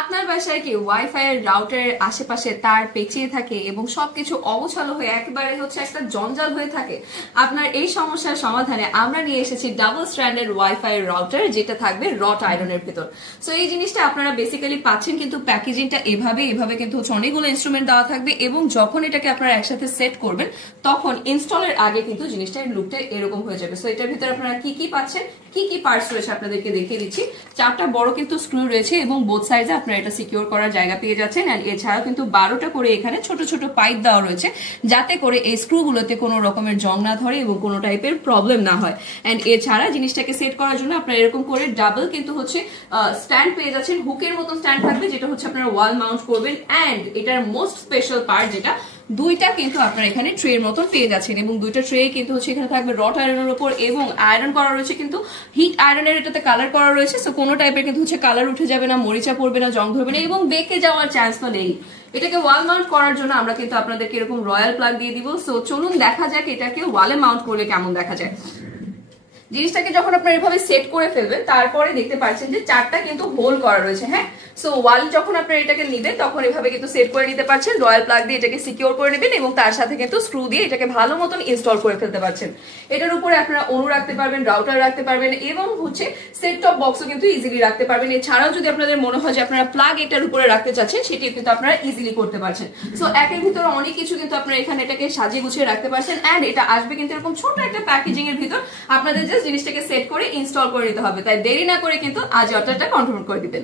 আপনার বাসায় কি ওয়াইফাই এর রাউটারের আশেপাশে তার পেঁচিয়ে থাকে এবং সবকিছু অগোছালো হয়ে একেবারে একটা জঞ্জাল হয়ে থাকে? আপনার এই সমস্যার সমাধানে আমরা নিয়ে এসেছি ডাবল স্ট্র্যান্ডেড ওয়াইফাই এর রাউটার, যেটা থাকবে রট আয়রনের ভেতর। সো এই জিনিসটা আপনারা বেসিক্যালি পাচ্ছেন, কিন্তু প্যাকেজিংটা এভাবে কিন্তু অনেকগুলো ইনস্ট্রুমেন্ট দেওয়া থাকবে এবং যখন এটাকে আপনারা একসাথে সেট করবেন তখন ইনস্টলের আগে কিন্তু জিনিসটার লুকটা এরকম হয়ে যাবে। সো এটার ভিতরে আপনারা কি কি পাচ্ছেন, কি কি পার্টস রয়েছে আপনাদেরকে দেখিয়ে দিচ্ছি। 4টা বড় কিন্তু স্ক্রু রয়েছে এবং বোথ সাইডে আপনারা এটা সিকিউর করার জায়গা পেয়ে যাচ্ছেন। এন্ড এছাড়াও কিন্তু 12টা করে এখানে ছোট ছোট পাইপ দেওয়া রয়েছে, যাতে করে এই স্ক্রুগুলোতে কোনো রকমের জং না ধরে এবং কোনো টাইপের প্রবলেম না হয়। এন্ড এছাড়া জিনিসটাকে সেট করার জন্য আপনারা এরকম করে ডাবল কিন্তু স্ট্যান্ড পেয়ে যাচ্ছেন, হুকের মতন স্ট্যান্ড থাকবে, যেটা আপনারা ওয়াল মাউন্ট করবেন। এন্ড এটার মোস্ট স্পেশাল পার্ট যেটা, দুইটা কিন্তু আপনারা এখানে ট্রের মতন পেয়ে যাচ্ছেন এবং দুইটা ট্রে কিন্তু এখানে থাকবে রট আয়রনের উপর এবং আয়রন করা রয়েছে, কিন্তু হিট আয়রনের এটাতে কালার করা রয়েছে। সো কোনো টাইপের কিন্তু কালার উঠে যাবে না, মরিচা পড়বে না, জং ধরবে না এবং বেঁকে যাওয়ার চান্স তো নেই। এটাকে ওয়াল মাউন্ট করার জন্য আমরা কিন্তু আপনাদেরকে এরকম রয়্যাল প্লাগ দিয়ে দিব। সো চলুন দেখা যাক এটাকে ওয়ালে মাউন্ট করলে কেমন দেখা যায়। জিনিসটাকে যখন আপনারা এভাবে সেট করে ফেলবেন, তারপরে দেখতে পাচ্ছেন যে 4টা কিন্তু হোল করা রয়েছে। হ্যাঁ, সো ওয়াল যখন আপনারা এটাকে নিবেন তখন এভাবে কিন্তু সেট করে নিতে পারছেন, রয়্যাল প্লাগ দিয়ে এটাকে সিকিউর করে নেবেন এবং তার সাথে কিন্তু স্ক্রু দিয়ে এটাকে ভালো মতন ইনস্টল করে ফেলতে পারছেন। এটার উপরে আপনারা অনু রাখতে পারবেন, রাউটার রাখতে পারবেন এবং সেট টপ বক্সও কিন্তু ইজিলি রাখতে পারবেন। এছাড়াও যদি আপনাদের মনে হয় যে আপনারা প্লাগ এটার উপরে রাখতে চাচ্ছেন, সেটি কিন্তু আপনারা ইজিলি করতে পারছেন। সো একের ভিতরে অনেক কিছু কিন্তু আপনারা এখানে এটাকে সাজিয়ে গুছিয়ে রাখতে পারছেন। এন্ড এটা আসবে কিন্তু এরকম ছোট একটা প্যাকেজিং এর ভিতর। আপনাদের জাস্ট জিনিসটাকে সেট করে ইনস্টল করে নিতে হবে। তাই দেরি না করে কিন্তু আজ অর্ডারটা কনফার্ম করে দিবেন।